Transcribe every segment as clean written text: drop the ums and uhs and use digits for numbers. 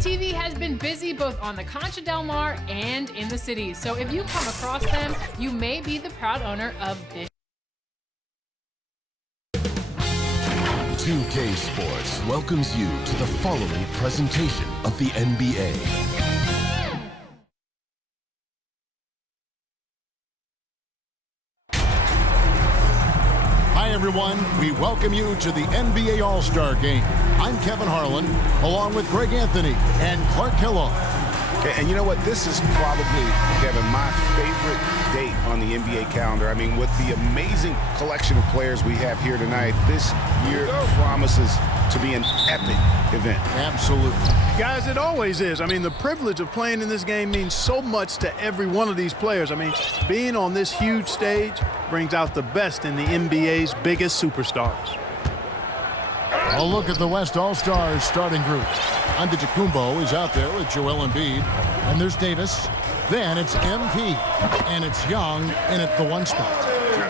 TV has been busy both on the Concha Del Mar and in the city, so if you come across them, you may be the proud owner of this. 2K Sports welcomes you to the following presentation of the NBA. Hi everyone, we welcome you to the NBA All-Star Game. I'm Kevin Harlan, along with Greg Anthony and Clark Kellogg. And you know what? This is probably, Kevin, my favorite date on the NBA calendar. I mean, with the amazing collection of players we have here tonight, this year promises to be an epic event. Absolutely. Guys, it always is. I mean, the privilege of playing in this game means so much to every one of these players. I mean, being on this huge stage brings out the best in the NBA's biggest superstars. A look at the West All-Stars starting group. Antetokounmpo is out there with Joel Embiid. And there's Davis. Then it's MP. And it's Young in at the 1 spot.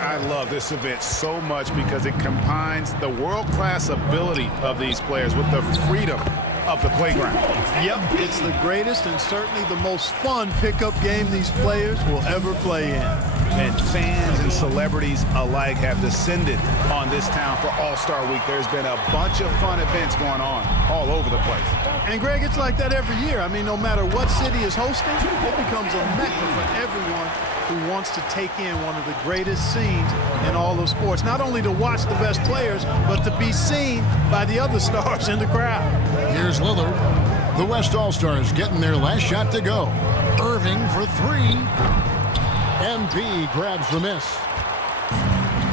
I love this event so much because it combines the world-class ability of these players with the freedom of the playground. Yep, it's the greatest and certainly the most fun pickup game these players will ever play in. And fans and celebrities alike have descended on this town for All-Star Week. There's been a bunch of fun events going on all over the place. And Greg, it's like that every year. I mean, no matter what city is hosting, it becomes a mecca for everyone who wants to take in one of the greatest scenes in all of sports. Not only to watch the best players, but to be seen by the other stars in the crowd. Here's Lillard. The West All-Stars getting their last shot to go. Irving for 3. MP grabs the miss.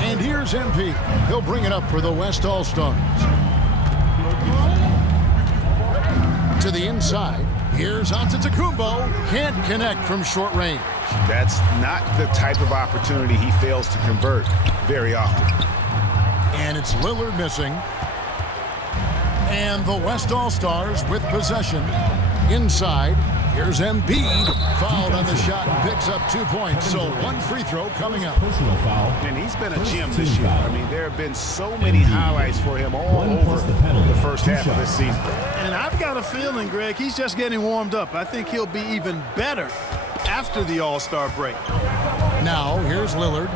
And here's MP. He'll bring it up for the West All-Stars. To the inside. Here's Antetokounmpo. Can't connect from short range. That's not the type of opportunity he fails to convert very often. And it's Lillard missing. And the West All-Stars with possession. Inside. Here's Embiid, fouled on the shot and picks up 2 points. So 1 free throw coming up. And he's been a gem this year. I mean, there have been so many highlights for him all over the first half of this season. And I've got a feeling, Greg, he's just getting warmed up. I think he'll be even better after the All-Star break. Now, here's Lillard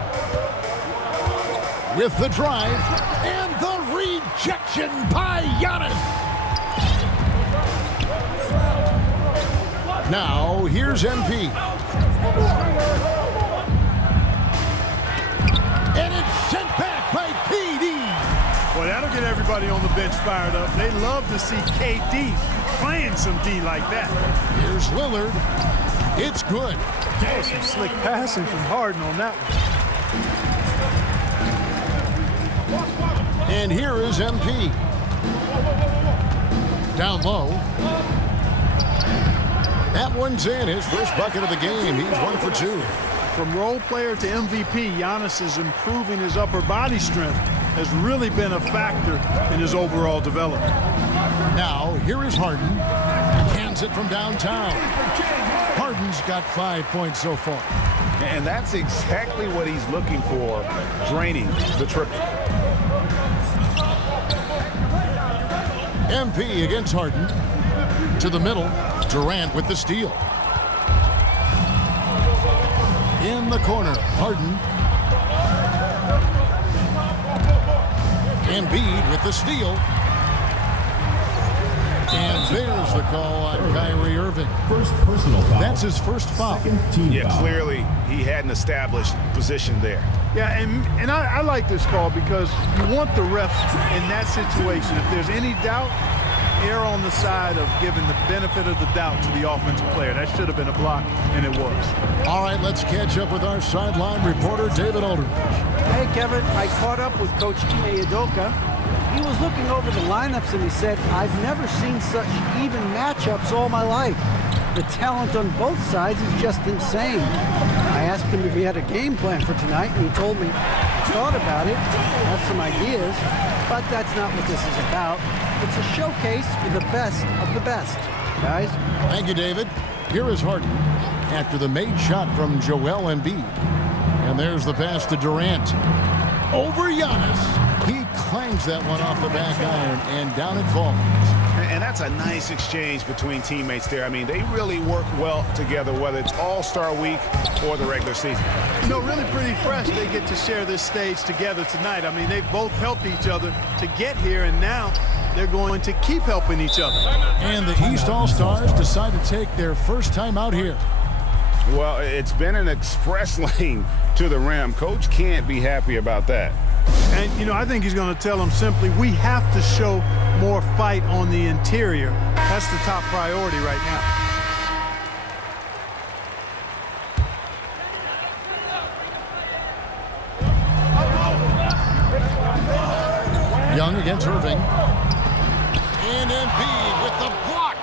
with the drive and the rejection by Giannis. Now, here's MP. And it's sent back by KD. Well, that'll get everybody on the bench fired up. They love to see KD playing some D like that. Here's Lillard. It's good. Oh, some slick passing from Harden on that one. And here is MP. Down low. That one's in. His first bucket of the game. He's 1 for 2. From role player to MVP, Giannis is improving his upper body strength. has really been a factor in his overall development. Now, here is Harden. Cans it from downtown. Harden's got 5 points so far. And that's exactly what he's looking for, draining the triple. MP against Harden. To the middle, Durant with the steal. In the corner, Harden. Embiid with the steal. And there's the call on Kyrie Irving. First personal foul. That's his first foul. Yeah, clearly he had an established position there. Yeah, and I like this call because you want the refs in that situation. If there's any doubt, err on the side of giving the benefit of the doubt to the offensive player. That should have been a block, and it was. All right, let's catch up with our sideline reporter, David Aldridge. Hey, Kevin, I caught up with Coach Ime Udoka. He was looking over the lineups, and he said, I've never seen such even matchups all my life. The talent on both sides is just insane. I asked him if he had a game plan for tonight, and he told me, thought about it, have some ideas, but that's not what this is about. It's a showcase for the best of the best, guys. Thank you, David. Here is Harden after the made shot from Joel Embiid. And there's the pass to Durant. Over Giannis. He clangs that one off the back iron, and down it falls. And that's a nice exchange between teammates there. I mean, they really work well together, whether it's All-Star Week or the regular season. You know, really pretty fresh they get to share this stage together tonight. I mean, they've both helped each other to get here, and now they're going to keep helping each other. And the East All-Stars decide to take their first time out here. Well, it's been an express lane to the rim. Coach can't be happy about that. And, you know, I think he's going to tell them simply, we have to show more fight on the interior. That's the top priority right now. Young against Irving. And Embiid with the block.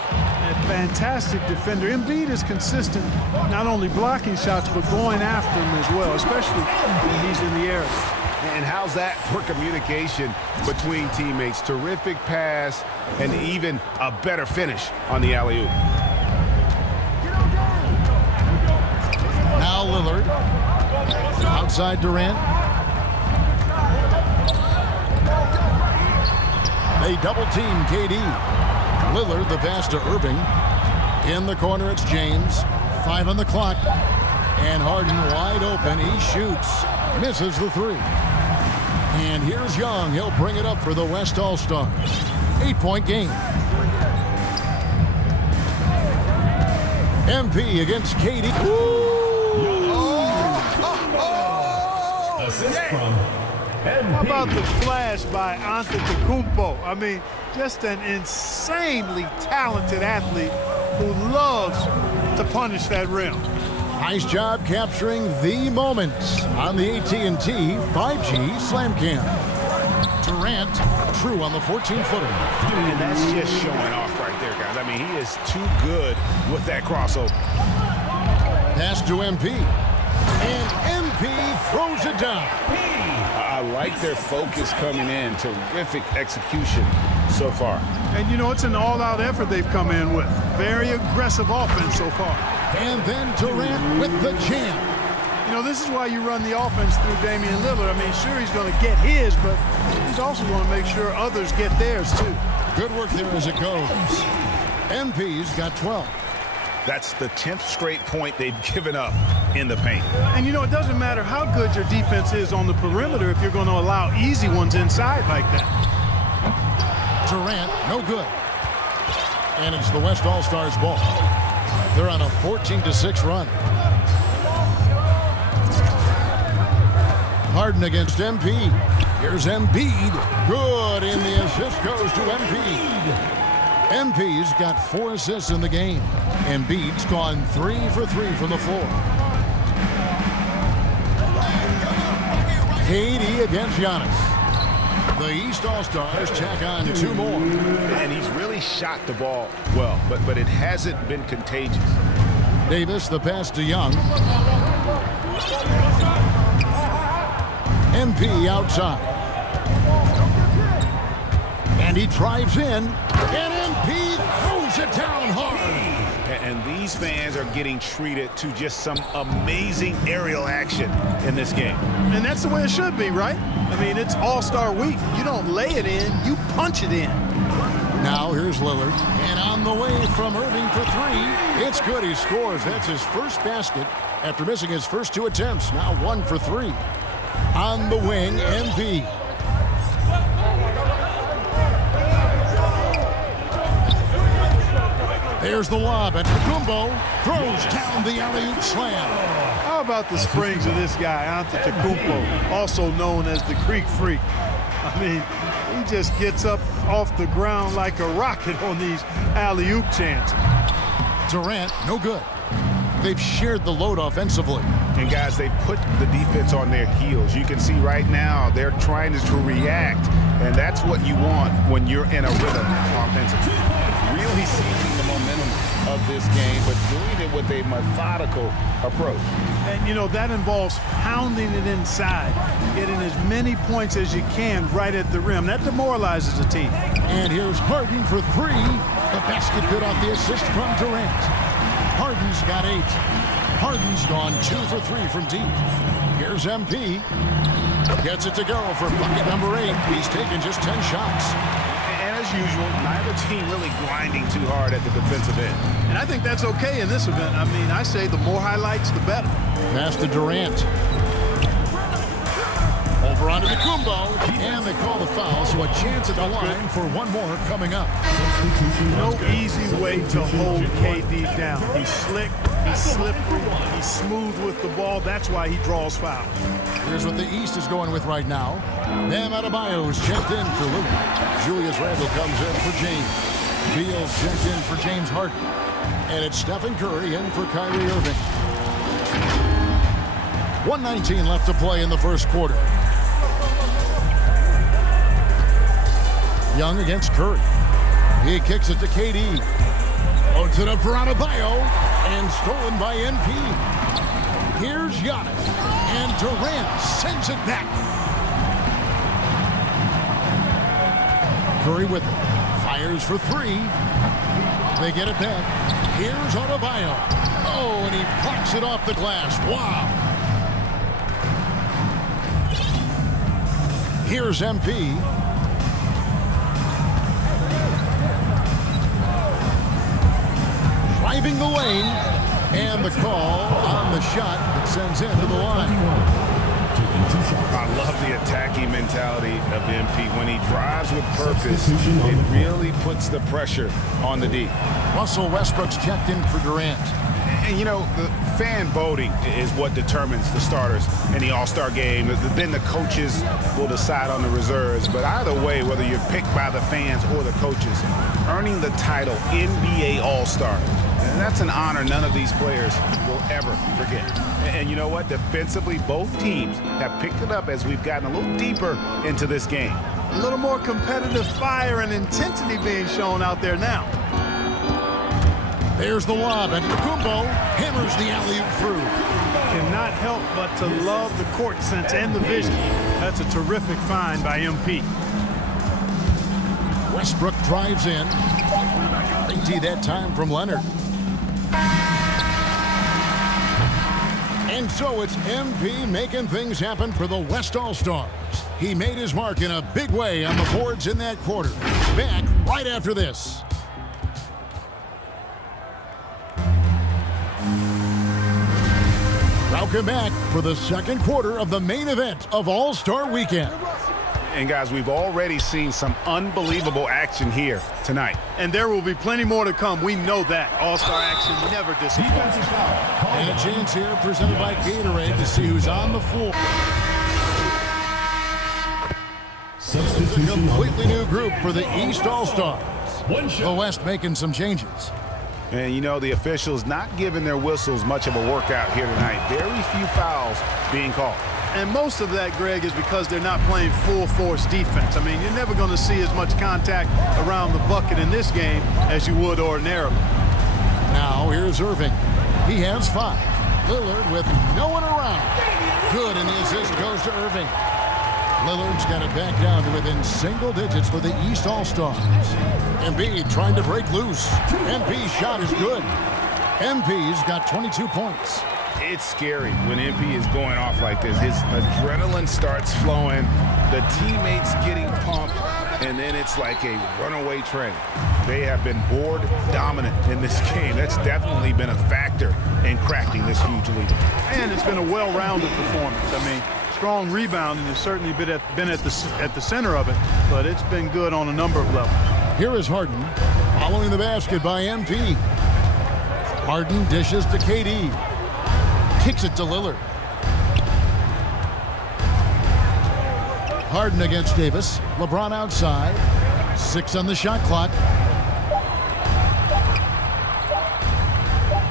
A fantastic defender. Embiid is consistent, not only blocking shots, but going after them as well, especially when he's in the area. And how's that for communication between teammates? Terrific pass and even a better finish on the alley-oop. Now Lillard. Outside Durant. They double team KD. Lillard the pass to Irving. In the corner it's James. 5 on the clock. And Harden wide open. He shoots. Misses the 3. And here's Young. He'll bring it up for the West All-Stars. 8-point game. MP against KD. Assist from MP. How about the flash by Antetokounmpo? I mean, just an insanely talented athlete who loves to punish that rim. Nice job capturing the moments on the AT&T 5G Slam Cam. Durant, true on the 14-footer. And that's just showing off right there, guys. I mean, he is too good with that crossover. Pass to MP. And MP throws it down. I like their focus coming in. Terrific execution so far. And, you know, it's an all-out effort they've come in with. Very aggressive offense so far. And then Durant with the jam. You know, this is why you run the offense through Damian Lillard. I mean, sure, he's going to get his, but he's also going to make sure others get theirs, too. Good work there as it goes. MP's got 12. That's the 10th straight point they've given up in the paint. And, you know, it doesn't matter how good your defense is on the perimeter if you're going to allow easy ones inside like that. Durant, no good. And it's the West All-Stars ball. They're on a 14-6 run. Harden against MP. Here's Embiid. Good, and the assist goes to Embiid. MP's got 4 assists in the game. Embiid's gone 3 for 3 from the floor. KD against Giannis. The East All-Stars tack on 2 more. And he's really shot the ball well, but it hasn't been contagious. Davis, the pass to Young. MP outside. And he drives in, and MP throws it down hard. And these fans are getting treated to just some amazing aerial action in this game. And that's the way it should be, right? I mean, it's All-Star Week. You don't lay it in, you punch it in. Now here's Lillard, and on the way from Irving for three. It's good, he scores. That's his first basket after missing his first 2 attempts. Now 1 for 3. On the wing, MP. There's the lob, and Tacumbo throws down the alley-oop slam. How about the springs of this guy, Antetokounmpo, also known as the Greek Freak? I mean, he just gets up off the ground like a rocket on these alley-oop chances. Durant, no good. They've shared the load offensively. And guys, they put the defense on their heels. You can see right now they're trying to react, and that's what you want when you're in a rhythm offensively. Really seizing the momentum of this game, but doing it with a methodical approach. And, you know, that involves pounding it inside, getting as many points as you can right at the rim. That demoralizes the team. And here's Harden for 3. The basket good off the assist from Durant. Harden's got 8. Harden's gone 2 for 3 from deep. Here's MP. Gets it to go for bucket number 8. He's taken just 10 shots. And as usual, neither team really grinding too hard at the defensive end. And I think that's okay in this event. I mean, I say the more highlights, the better. Pass to Durant. Over onto the Kumbo. And they call the foul, so a chance at the line for one more coming up. No easy way to hold KD down. He's slick, he's slippery, he's smooth with the ball. That's why he draws fouls. Here's what the East is going with right now. Bam Adebayo's checked in for Luke. Julius Randle comes in for James. Beal's checked in for James Harden. And it's Stephen Curry in for Kyrie Irving. 1:19 left to play in the first quarter. Young against Curry. He kicks it to KD. Loads it up for Adebayo. And stolen by MP. Here's Giannis. And Durant sends it back. Curry with it. Fires for 3. They get it back. Here's Adebayo. Oh, and he plucks it off the glass. Wow. Here's MP. Driving the lane, and the call on the shot that sends into the line. I love the attacking mentality of MP. When he drives with purpose, it really puts the pressure on the D. Russell Westbrook's checked in for Durant. And, you know, the fan voting is what determines the starters in the All-Star game. Then the coaches will decide on the reserves. But either way, whether you're picked by the fans or the coaches, earning the title NBA All-Star, and that's an honor none of these players will ever forget. And you know what? Defensively, both teams have picked it up as we've gotten a little deeper into this game. A little more competitive fire and intensity being shown out there now. There's the lob, and Kumbo hammers the alley-oop through. Cannot help but to love the court sense and the vision. That's a terrific find by MP. Westbrook drives in. Dainty that time from Leonard. And so it's MP making things happen for the West All-Stars. He made his mark in a big way on the boards in that quarter. Back right after this. Welcome back for the second quarter of the main event of All-Star Weekend. And guys, we've already seen some unbelievable action here tonight. And there will be plenty more to come. We know that. All-Star action never disappoints. And a chance here presented by Gatorade to see who's on the floor. It's a completely new group for the East All-Stars. The West making some changes. And, you know, the officials not giving their whistles much of a workout here tonight. Very few fouls being called. And most of that, Greg, is because they're not playing full-force defense. I mean, you're never going to see as much contact around the bucket in this game as you would ordinarily. Now, here's Irving. He has 5. Lillard with no one around. Good, and the assist goes to Irving. Lillard's got it back down to within single digits for the East All-Stars. Embiid trying to break loose. MP's shot is good. MP's got 22 points. It's scary when MP is going off like this. His adrenaline starts flowing, the teammates getting pumped, and then it's like a runaway train. They have been board dominant in this game. That's definitely been a factor in crafting this huge lead. And it's been a well-rounded performance. I mean, strong rebounding has certainly been at the center of it, but it's been good on a number of levels. Here is Harden following the basket by MP. Harden dishes to KD. Kicks it to Lillard. Harden against Davis. LeBron outside. 6 on the shot clock.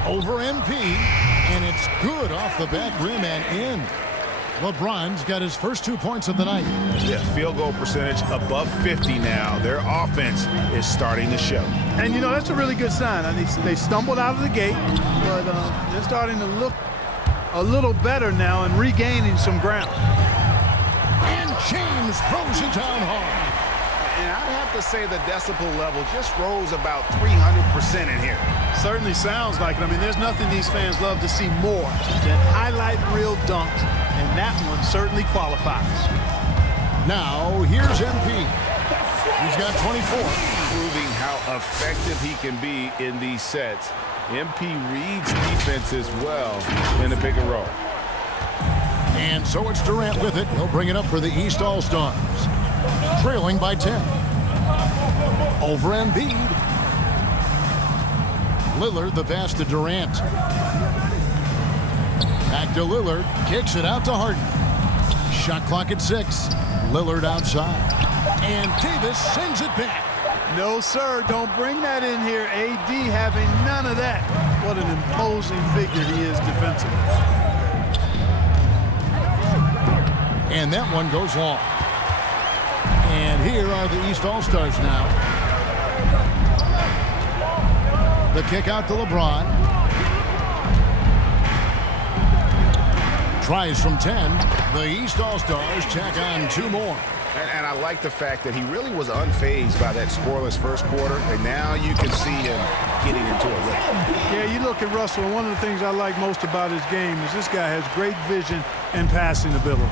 Over MP, and it's good off the back rim and in. LeBron's got his first 2 points of the night. Yeah, field goal percentage above 50 now. Their offense is starting to show. And, you know, that's a really good sign. I mean, they stumbled out of the gate, but they're starting to look a little better now and regaining some ground. And James throws it down hard. And I'd have to say the decibel level just rose about 300% in here. Certainly sounds like it. I mean, there's nothing these fans love to see more than highlight reel dunks, and that one certainly qualifies. Now, here's MP. He's got 24. Proving how effective he can be in these sets. MP reads defenses well in the pick and roll. And so it's Durant with it. He'll bring it up for the East All-Stars. Trailing by 10. Over Embiid. Lillard the pass to Durant. Back to Lillard. Kicks it out to Harden. Shot clock at 6. Lillard outside. And Davis sends it back. No, sir, don't bring that in here. AD having none of that. What an imposing figure he is defensively. And that one goes long. And here are the East All-Stars now. The kick out to LeBron. Tries from 10. The East All-Stars tack on 2 more. And I like the fact that he really was unfazed by that scoreless first quarter, and now you can see him getting into a rhythm. Yeah, you look at Russell, and one of the things I like most about his game is this guy has great vision and passing ability.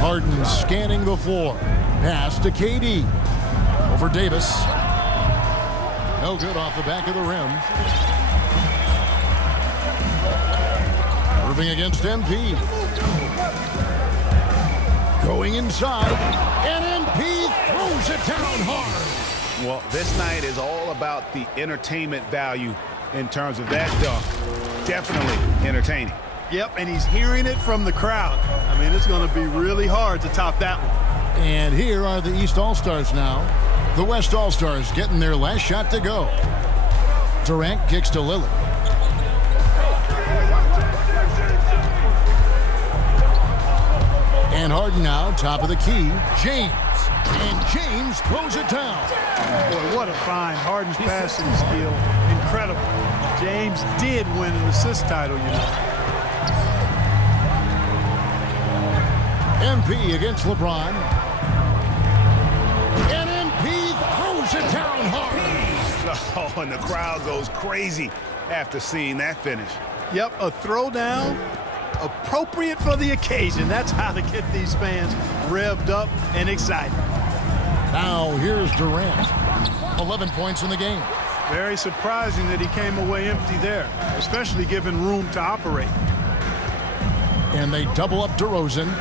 Harden scanning the floor. Pass to KD. Over Davis. No good off the back of the rim. Irving against MP. Going inside, and MP throws it down hard. Well, this night is all about the entertainment value in terms of that dunk. Definitely entertaining. Yep, and he's hearing it from the crowd. I mean, it's going to be really hard to top that one. And here are the East All-Stars now. The West All-Stars getting their last shot to go. Durant kicks to Lillard. And Harden now, top of the key. James. And James throws it down. Boy, what a find. Harden's passing skill. Incredible. James did win an assist title, you know. MP against LeBron. And MP throws it down hard. Oh, and the crowd goes crazy after seeing that finish. Yep, a throwdown appropriate for the occasion. That's how to get these fans revved up and excited. Now here's Durant. 11 points in the game. Very surprising that he came away empty there, especially given room to operate. And they double up DeRozan.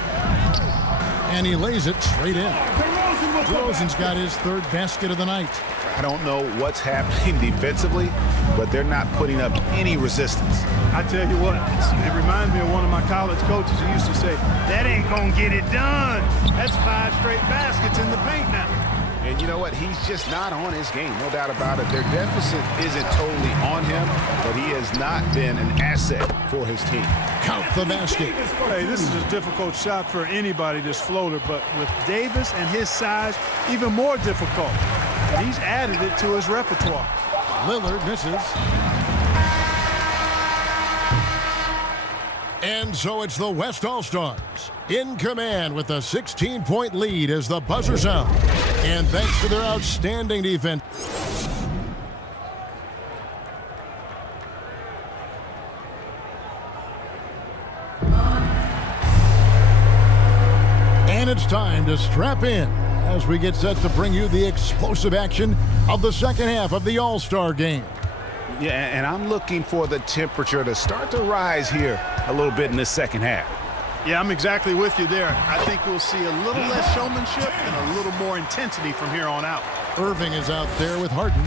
And he lays it straight in. DeRozan's got his 3rd basket of the night. I don't know what's happening defensively, but they're not putting up any resistance. I tell you what, it reminds me of one of my college coaches who used to say, that ain't gonna get it done. That's 5 straight baskets in the paint now. And you know what? He's just not on his game, no doubt about it. Their deficit isn't totally on him, but he has not been an asset for his team. Count the basket. Hey, this is a difficult shot for anybody, this floater, but with Davis and his size, even more difficult. And he's added it to his repertoire. Lillard misses. And And so it's the West All-Stars in command with a 16-point lead as the buzzer sounds. And thanks to their outstanding defense. And it's time to strap in as we get set to bring you the explosive action of the second half of the All-Star game. Yeah, and I'm looking for the temperature to start to rise here a little bit in the second half. Yeah, I'm exactly with you there. I think we'll see a little less showmanship and a little more intensity from here on out. Irving is out there with Harden.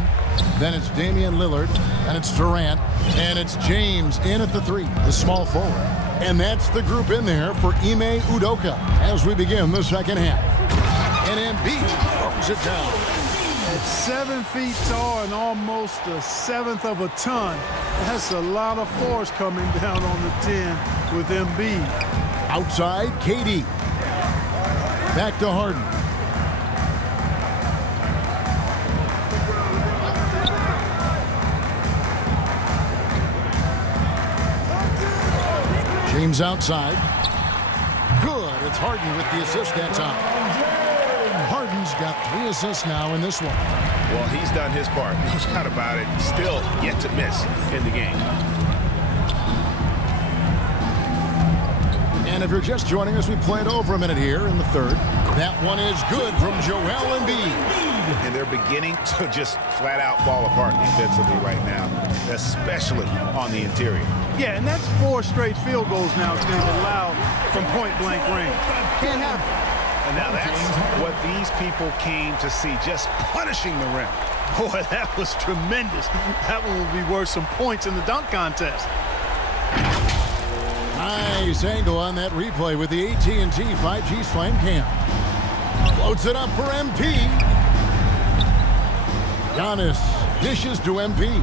Then it's Damian Lillard. And it's Durant. And it's James in at the 3, the small forward. And that's the group in there for Ime Udoka as we begin the second half. And Embiid throws it down. At 7 feet tall and almost a seventh of a ton, that's a lot of force coming down on the 10 with Embiid. Outside, KD. Back to Harden. James outside. Good. It's Harden with the assist that time. Harden's got 3 assists now in this one. Well, he's done his part. No doubt about it. Still yet to miss in the game. And if you're just joining us, we played over a minute here in the third. That one is good from Joel Embiid. And they're beginning to just flat out fall apart defensively right now, especially on the interior. Yeah, and that's 4 straight field goals now they've allowed from point-blank range. Can't happen. And now that's what these people came to see, just punishing the rim. Boy, that was tremendous. That one will be worth some points in the dunk contest. Nice angle on that replay with the AT&T 5G Slam Cam. Floats it up for MP. Giannis dishes to MP.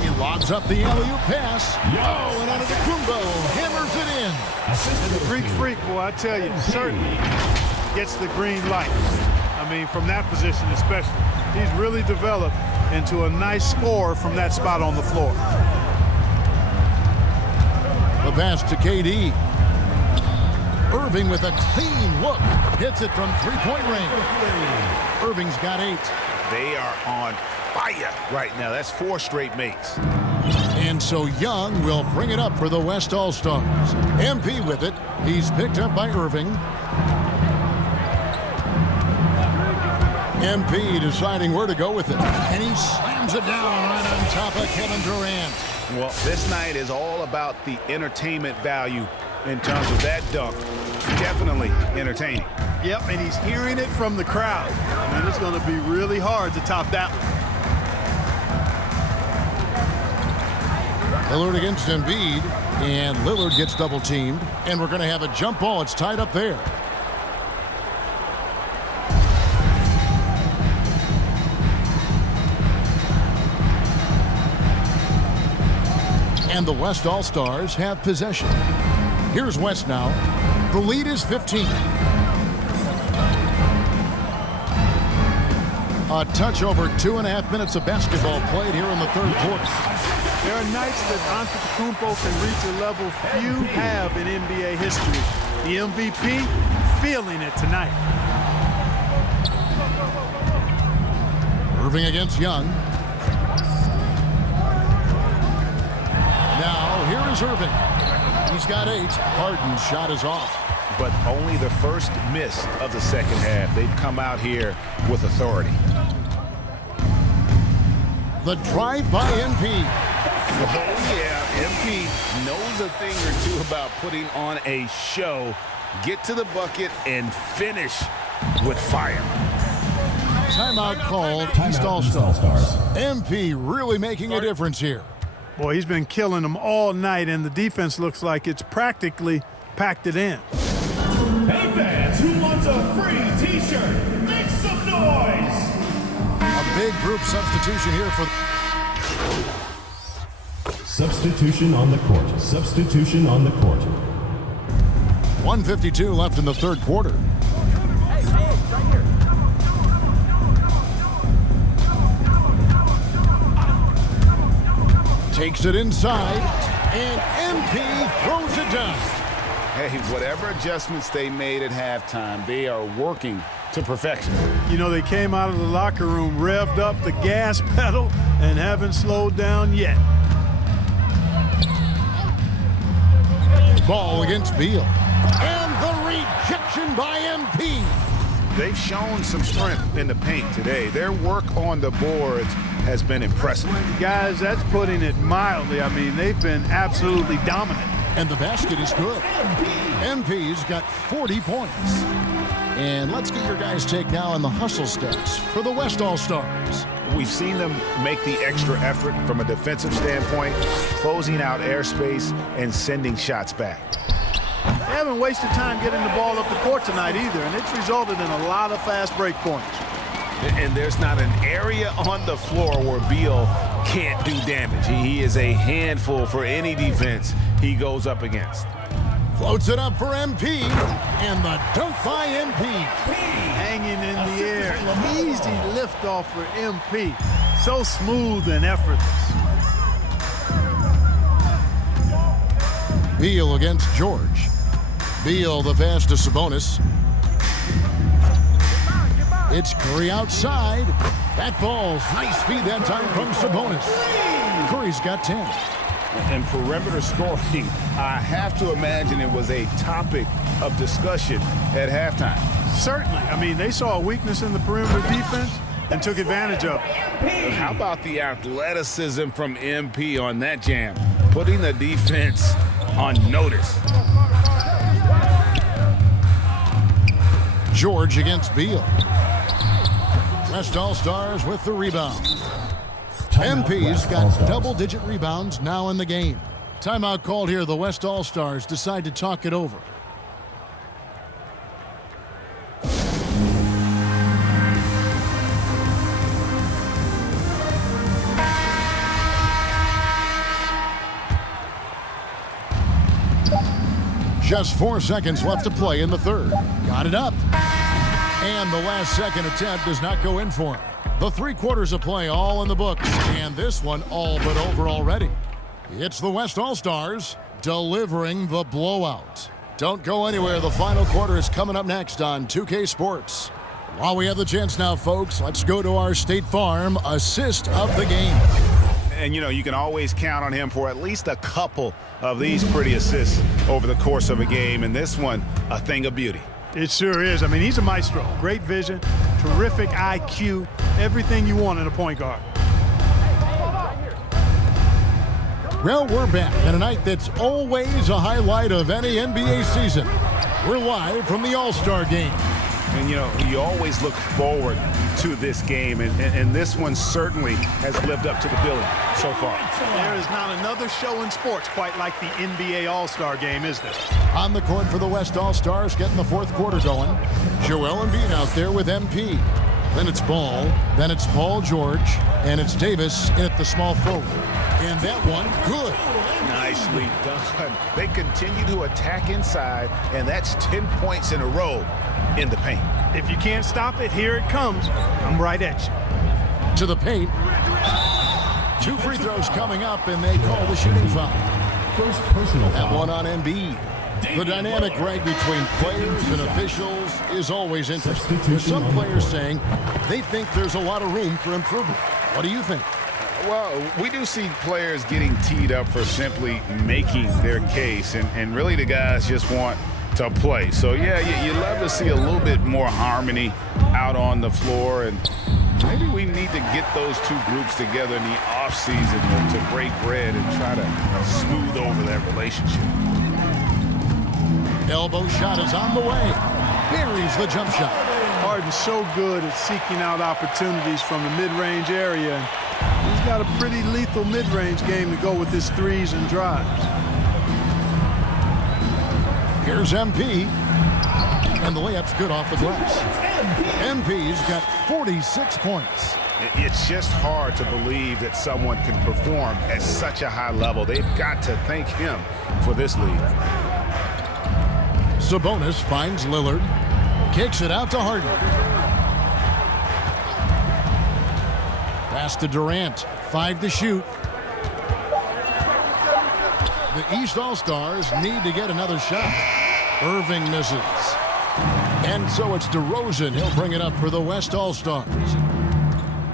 He lobs up the alley-oop pass. Oh, and Antetokounmpo hammers it in. And the Greek Freak, boy, I tell you, certainly gets the green light. I mean, from that position especially. He's really developed into a nice scorer from that spot on the floor. The pass to KD. Irving with a clean look. Hits it from three-point range. Irving's got 8. They are on fire right now. That's 4 straight makes. And so Young will bring it up for the West All-Stars. MP with it. He's picked up by Irving. MP deciding where to go with it. And he slams it down right on top of Kevin Durant. Well, this night is all about the entertainment value in terms of that dunk. Definitely entertaining. Yep, and he's hearing it from the crowd. And it's going to be really hard to top that one. Lillard against Embiid, and Lillard gets double teamed, and we're going to have a jump ball. It's tied up there. And the West All-Stars have possession. Here's West now. The lead is 15. A touch over 2.5 minutes of basketball played here in the third quarter. There are nights that Antetokounmpo can reach a level few have in NBA history. The MVP feeling it tonight. Irving against Young. Now, here is Irving. He's got 8. Harden's shot is off. But only the first miss of the second half. They've come out here with authority. The drive by MP. Oh, yeah, MP knows a thing or two about putting on a show. Get to the bucket and finish with fire. Timeout called. East All-Stars. MP really making a difference here. Boy, he's been killing them all night, and the defense looks like it's practically packed it in. Hey fans, who wants a free t-shirt? Make some noise! A big group substitution here for... Substitution on the court. Substitution on the court. 1:52 left in the third quarter. Takes it inside, and MP throws it down. Hey, whatever adjustments they made at halftime, they are working to perfection. You know, they came out of the locker room, revved up the gas pedal, and haven't slowed down yet. Ball against Beal. And the rejection by MP. They've shown some strength in the paint today. Their work on the boards has been impressive. Guys, that's putting it mildly. I mean, they've been absolutely dominant. And the basket is good. MP's got 40 points. And let's get your guys' take now on the hustle stats for the West All-Stars. We've seen them make the extra effort from a defensive standpoint, closing out airspace and sending shots back. They haven't wasted time getting the ball up the court tonight either, and it's resulted in a lot of fast break points. And there's not an area on the floor where Beal can't do damage. He is a handful for any defense he goes up against. Floats it up for MP, and the dunk by MP. Hanging in the air, easy liftoff for MP. So smooth and effortless. Beal against George. Beal the pass to Sabonis. It's Curry outside. That falls. Nice feed that time from Sabonis. Curry's got 10. And perimeter scoring, I have to imagine it was a topic of discussion at halftime. Certainly. I mean, they saw a weakness in the perimeter defense and took advantage of it. How about the athleticism from MP on that jam? Putting the defense on notice. George against Beal. West All-Stars with the rebound. MP's got double-digit rebounds now in the game. Timeout called here. The West All-Stars decide to talk it over. Just 4 seconds left to play in the third. Got it up. And the last second attempt does not go in for him. The 3 quarters of play all in the books, and this one all but over already. It's the West All-Stars delivering the blowout. Don't go anywhere. The final quarter is coming up next on 2K Sports. While we have the chance now, folks, let's go to our State Farm assist of the game. And, you know, you can always count on him for at least a couple of these pretty assists over the course of a game, and this one, a thing of beauty. It sure is. I mean, he's a maestro. Great vision, terrific IQ, everything you want in a point guard. Well, we're back on a night that's always a highlight of any NBA season. We're live from the All-Star Game. And, you know, you always look forward to this game, and this one certainly has lived up to the billing so far. There is not another show in sports quite like the NBA All-Star Game, is there? On the court for the West All-Stars, getting the fourth quarter going. Joel Embiid out there with MP. Then it's Ball, then it's Paul George, and it's Davis in at the small forward. And that one, good. Nicely done. They continue to attack inside, and that's 10 points in a row in the paint. If you can't stop it, here it comes. I'm right at you. To the paint. 2 free throws coming up, and they call the shooting foul. First personal That foul. one on Embiid. The dynamic right between players and officials is always interesting. With some players saying they think there's a lot of room for improvement. What do you think? Well, we do see players getting teed up for simply making their case, and really the guys just want to play. So, yeah, you love to see a little bit more harmony out on the floor, and maybe we need to get those 2 groups together in the offseason to break bread and try to smooth over that relationship. Elbow shot is on the way. Buries the jump shot. Harden's so good at seeking out opportunities from the mid-range area. And he's got a pretty lethal mid-range game to go with his threes and drives. Here's MP. And the layup's good off the glass. MP's got 46 points. It's just hard to believe that someone can perform at such a high level. They've got to thank him for this lead. Sabonis finds Lillard. Kicks it out to Harden. Pass to Durant. 5 to shoot. the East All-Stars need to get another shot. Irving misses. And so it's DeRozan. He'll bring it up for the West All-Stars.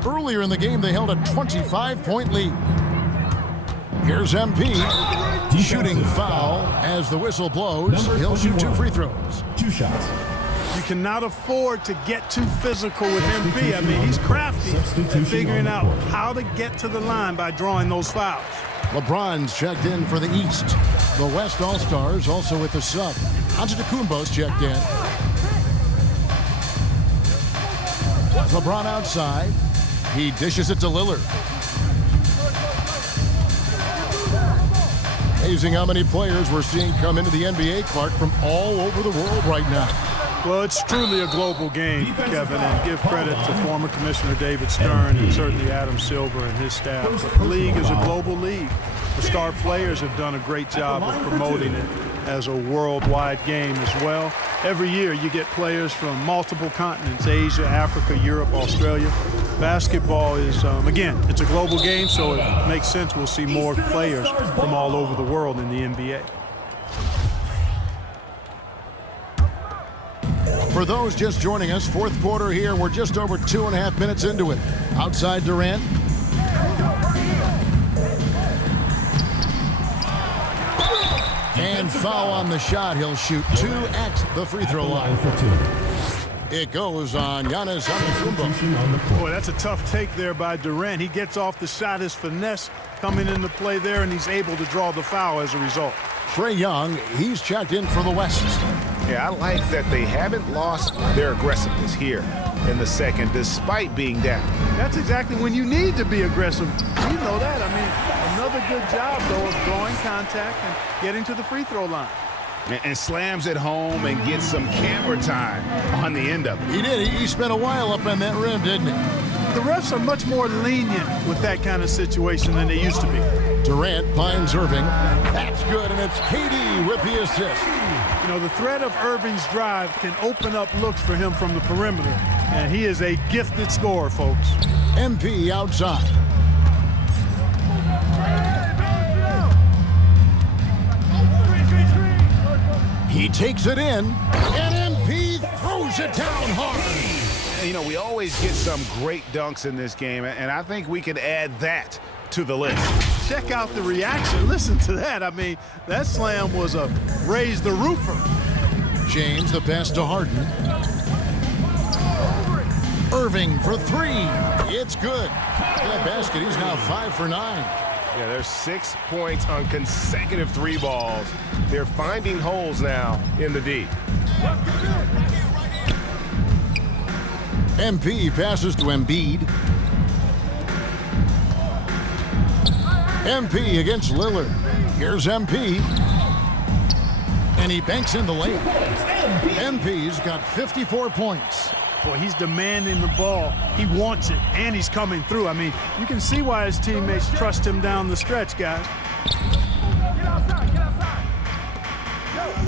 Earlier in the game, they held a 25-point lead. Here's MP. Shooting foul as the whistle blows. He'll shoot 2 free throws. 2 shots. You cannot afford to get too physical with MP. I mean, he's crafty at figuring out how to get to the line by drawing those fouls. LeBron's checked in for the East. The West All-Stars also with the sub. Antetokounmpo's checked in. LeBron outside. He dishes it to Lillard. Amazing how many players we're seeing come into the NBA, Clark, from all over the world right now. Well, it's truly a global game, Kevin, and give credit to former Commissioner David Stern and certainly Adam Silver and his staff. But the league is a global league. The star players have done a great job of promoting it as a worldwide game as well. Every year you get players from multiple continents, Asia, Africa, Europe, Australia. Basketball is, again, it's a global game, so it makes sense we'll see more players from all over the world in the NBA. For those just joining us, fourth quarter here. We're just over 2.5 minutes into it. Outside Durant. And foul on the shot. He'll shoot 2 at the free throw line. It goes on Giannis Antetokounmpo. Boy, that's a tough take there by Durant. He gets off the shot, his finesse coming into play there, and he's able to draw the foul as a result. Trae Young, he's checked in for the West. Yeah, I like that they haven't lost their aggressiveness here in the second, despite being down. That's exactly when you need to be aggressive. You know that. I mean, another good job, though, of drawing contact and getting to the free throw line. And slams it home and gets some camera time on the end of it. He did. He spent a while up on that rim, didn't he? The refs are much more lenient with that kind of situation than they used to be. Durant finds Irving. That's good, and it's KD with the assist. You know, the threat of Irving's drive can open up looks for him from the perimeter, and he is a gifted scorer, folks. MP outside. He takes it in, and MP throws it down hard. You know, we always get some great dunks in this game, and I think we could add that to the list. Check out the reaction. Listen to that. I mean, that slam was a raise the roofer. James, the pass to Harden. Irving for 3. It's good. That basket, he's now 5 for 9. Yeah, there's 6 points on consecutive 3 balls. They're finding holes now in the D. MP passes to Embiid. MP against Lillard. Here's MP. And he banks in the lane. MP's got 54 points. Boy, he's demanding the ball. He wants it, and he's coming through. I mean, you can see why his teammates trust him down the stretch, guys.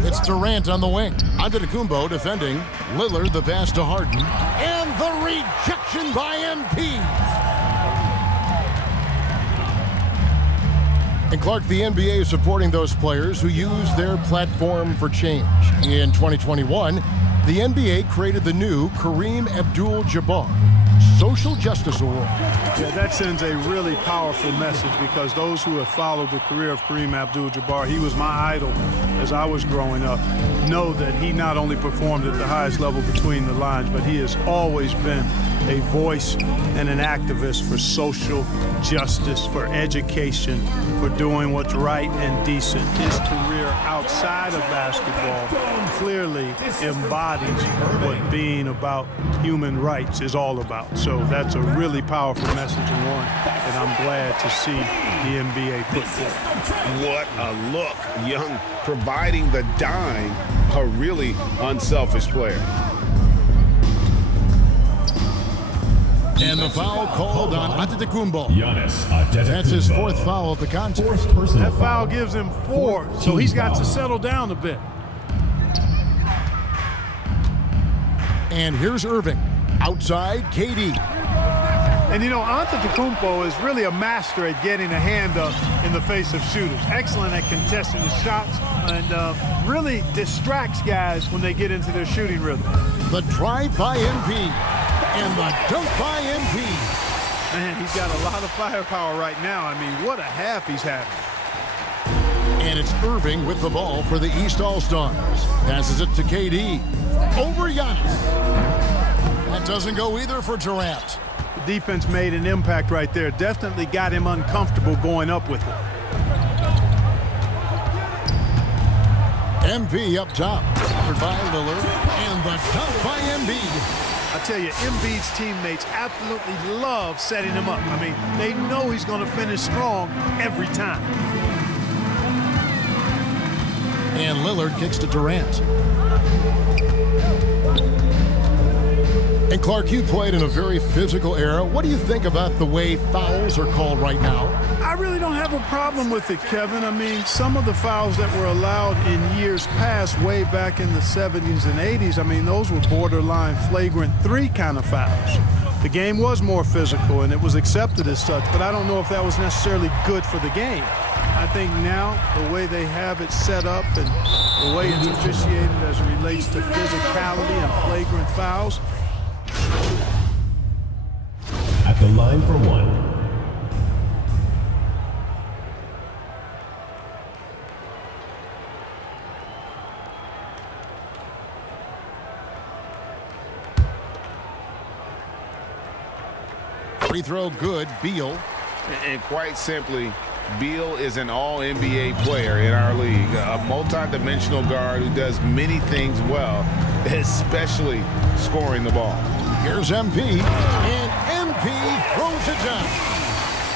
It's Durant on the wing. Antetokounmpo defending. Lillard the pass to Harden. And the rejection by MP. And Clark, the NBA is supporting those players who use their platform for change. In 2021, the NBA created the new Kareem Abdul-Jabbar Social Justice Award. Yeah, that sends a really powerful message because those who have followed the career of Kareem Abdul-Jabbar, he was my idol as I was growing up, know that he not only performed at the highest level between the lines, but he has always been a voice and an activist for social justice, for education, for doing what's right and decent. His career outside of basketball clearly embodies what being about human rights is all about. So that's a really powerful message and one that I'm glad to see the NBA put forth. What a look. Young providing the dime, a really unselfish player. And the foul called on Antetokounmpo. Giannis Antetokounmpo. That's his 4th foul of the contest. That foul gives him 4, so he's got to settle down a bit. And here's Irving. Outside, KD. And you know, Antetokounmpo is really a master at getting a hand up in the face of shooters. Excellent at contesting the shots and really distracts guys when they get into their shooting rhythm. The drive by MP and the dunk by MP. Man, he's got a lot of firepower right now. I mean, what a half he's having. And it's Irving with the ball for the East All-Stars. Passes it to KD. Over Giannis. That doesn't go either for Durant. The defense made an impact right there. Definitely got him uncomfortable going up with it. MP up top. Covered by Lillard. And the dunk by Embiid. I tell you, Embiid's teammates absolutely love setting him up. I mean, they know he's going to finish strong every time. And Lillard kicks to Durant. And Clark, you played in a very physical era. What do you think about the way fouls are called right now? I really don't have a problem with it, Kevin. I mean, some of the fouls that were allowed in years past, way back in the 70s and 80s, I mean, those were borderline flagrant 3 kind of fouls. The game was more physical, and it was accepted as such, but I don't know if that was necessarily good for the game. I think now, the way they have it set up and the way it's officiated as it relates to physicality and flagrant fouls. At the line for one. Free throw good, Beal. And quite simply, Beal is an all-NBA player in our league, a multi-dimensional guard who does many things well, especially scoring the ball. Here's MP, and MP throws it down.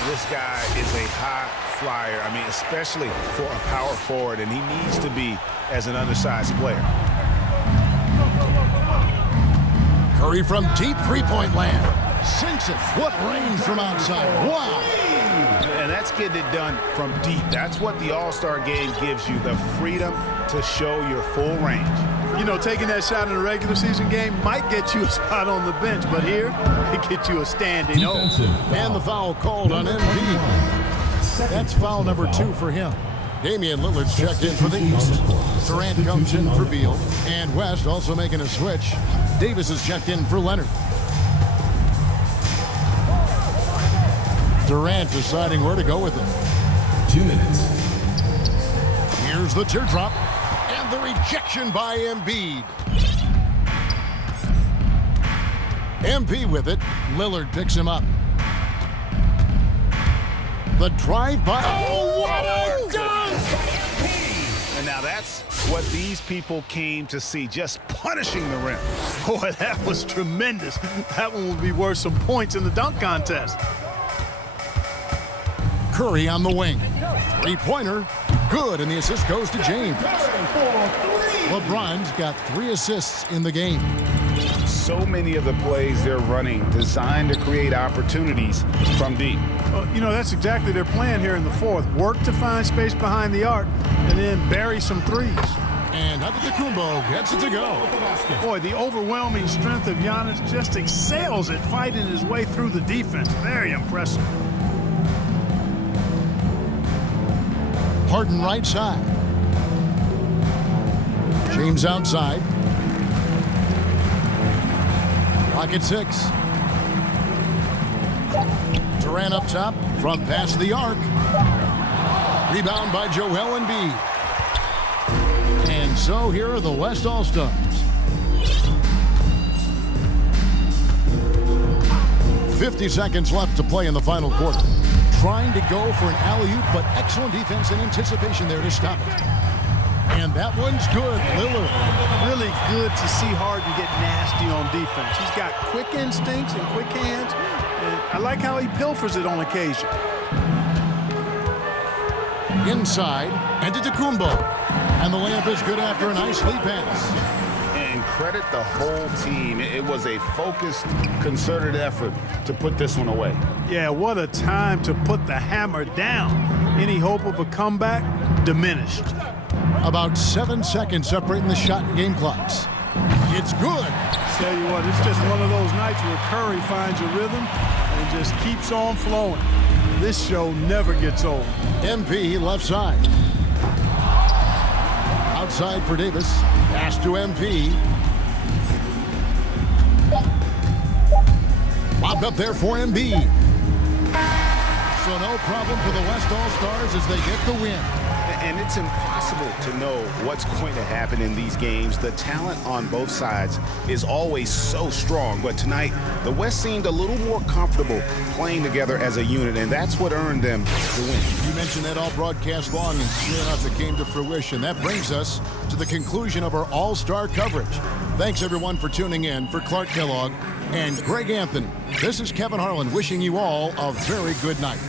This guy is a high flyer, I mean, especially for a power forward, and he needs to be as an undersized player. Curry from deep three-point land. Sinks it. What range from outside. Wow. And that's getting it done from deep. That's what the All-Star game gives you, the freedom to show your full range. You know, taking that shot in a regular season game might get you a spot on the bench, but here, it gets you a standing O. And the foul called on MP. That's foul number 2 for him. Damian Lillard's checked in for the East. Durant comes in for Beal. And West also making a switch. Davis is checked in for Leonard. Durant deciding where to go with it. 2 minutes. Here's the teardrop. And the rejection by Embiid. MP with it. Lillard picks him up. The drive by. Oh, what a dunk! And now that's what these people came to see, just punishing the rim. Boy, that was tremendous. That one will be worth some points in the dunk contest. Curry on the wing. Three-pointer. Good, and the assist goes to James. LeBron's got 3 assists in the game. So many of the plays they're running designed to create opportunities from deep. Well, you know, that's exactly their plan here in the fourth. Work to find space behind the arc and then bury some threes. And Antetokounmpo gets it to go. Boy, the overwhelming strength of Giannis just excels at fighting his way through the defense. Very impressive. Harden right side. James outside. Rocket 6. Durant up top from past the arc. Rebound by Joel Embiid. And so here are the West All-Stars. "50 seconds left to play in the final quarter. Trying to go for an alley-oop, but excellent defense and anticipation there to stop it. And that one's good. Lillard. Really good to see Harden get nasty on defense. He's got quick instincts and quick hands. And I like how he pilfers it on occasion. Inside, Antetokounmpo. And the layup is good after a nice lead pass. And credit the whole team. It was a focused, concerted effort to put this one away. Yeah, what a time to put the hammer down. Any hope of a comeback diminished. About 7 seconds separating the shot and game clocks. It's good. Tell you what, it's just one of those nights where Curry finds a rhythm and just keeps on flowing. This show never gets old. MP left side. Outside for Davis. Pass to MP. Lobbed up there for MB. So no problem for the West All-Stars as they get the win. And it's impossible to know what's going to happen in these games. The talent on both sides is always so strong. But tonight, the West seemed a little more comfortable playing together as a unit, and that's what earned them the win. You mentioned that all broadcast long, and sure enough, it came to fruition. That brings us to the conclusion of our All-Star coverage. Thanks, everyone, for tuning in. For Clark Kellogg and Greg Anthony, this is Kevin Harlan wishing you all a very good night.